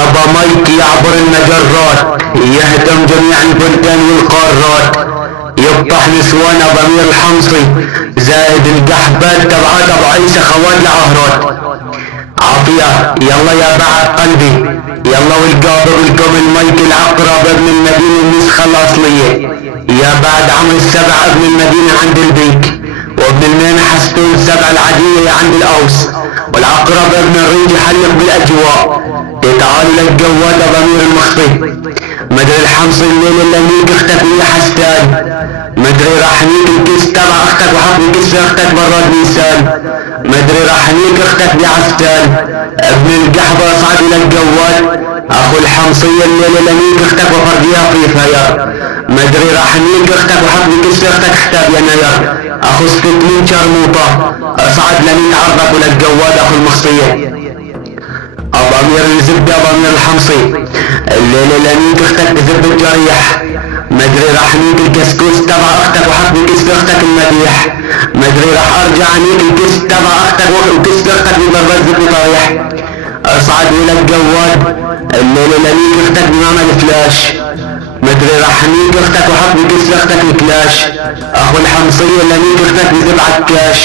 يابا مايك يعبر المجرات، يهدم جميع البلدان والقارات، يفضح نسوان ضمير الحمصي، زائد القحبات تبعات ابو عيسى خوات العهرات. عافية يلا يا بعد قلبي، يلا والقابض الكم الميك العقرب ابن المدينة النسخة الأصلية، يا بعد عمر السبع ابن المدينة عند البيك، وابن المينة حستون السبع العادية عند الأوس، والعقرب ابن الريج يحلق بالأجواء. تعالوا للجواد ضمير المخطي، مدري الحمص الليل اللي ميك اختك ويا حستان، مدري راح نيك الكيس تبع اختك وحط الكيس اختك برا الميسان، مدري راح نيك اختك بعستان، ابن القحبة صعد الى الجواد، اخو الحمصية الليل اللي ميك اختك وفرجيها في فير، مدري راح نيك اختك وحط الكيس اختك حتاب يا نير، اخو ستين شرموطة اصعد لميك عرضك وللجواد اخو المخصية. ضمير الزبدة ضمير الحمصي، الليلة لميك اختك بزب الجريح، مدري راح نيك الكسكوس تبع اختك وحط بكس اختك المديح، مدري راح ارجع نيك الكس تبع اختك وكس اختك بضربات زب طريح. اصعد الى الجواد، الليلة لميك اختك بمعمل فلاش، مدري راح نيك اختك وحط بكس اختك الكلاش، اخو الحمصية لميك اختك بزب عكاش،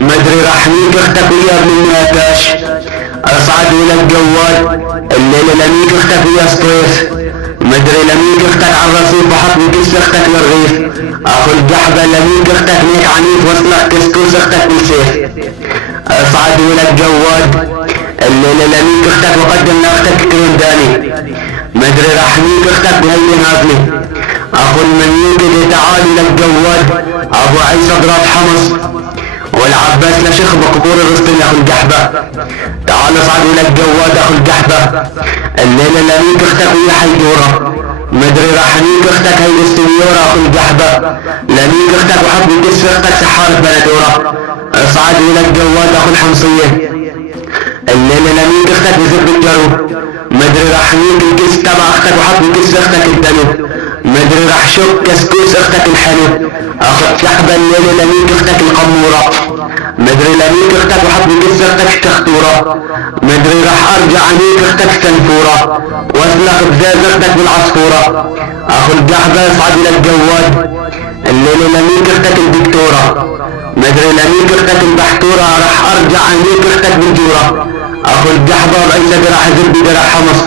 مدري راح نيك اختك ويا ابن المناتاش. اصعد الى الجواد، الليلة لميك اختك ويا سطيف، مدري لميك اختك على الرصيف وحط بكس اختك للريف، اخو الجحبة لميك اختك ميك عنيف وصلك كسكوس اختك بالسيف. اصعد الى الجواد، الليلة لميك اختك وقدم لاختك كريم داني، مدري راح ميك اختك بهي نازلي، اخو المنيوك اللي تعال الى الجواد، ابو عيسى ضرب حمص، والعباس لشيخ بقبور الرسل اخو القحبة. تعال اصعد الى الجواد اخو القحبة، الليلة لميك اختك ويا حيدورة، مدري راح نيك اختك هيدي السنيورة اخو القحبة، لميك اختك وحط بكس اختك سحارة بندورة. اصعد الى الجواد اخو الحمصية، الليلة لميك اختك بزب الجرو، مدري راح نيك الكس تبع اختك وحط بكس اختك الدنو، مدري راح شك كسكوس اختك الحلو، اخو القحبة الليلة لميك اختك القمورة، مدري لميك اختك وحط بكس اختك الشخطورة، مدري راح ارجع نيك اختك السنفورة، واسلخ بزاز اختك بالعصفورة. اخو القحبة يصعد الى الجواد، الليلة لميك اختك الدكتورة، مدري لميك اختك البحتورة، راح ارجع نيك اختك بالجورة. اخو القحبة رئيسة راح زبي درع حمص،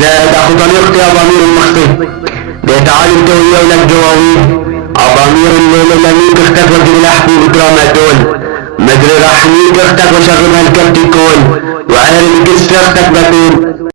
زائد اخو طليقتي يا ضمير المخطي، بيتعالي التوية ولا الجواويل. ضمير الليلة لميك اختك وجري لحبي بكراماتول، مدري راح نيك اختك وشربها الكبتيكول، وعير الكس اختك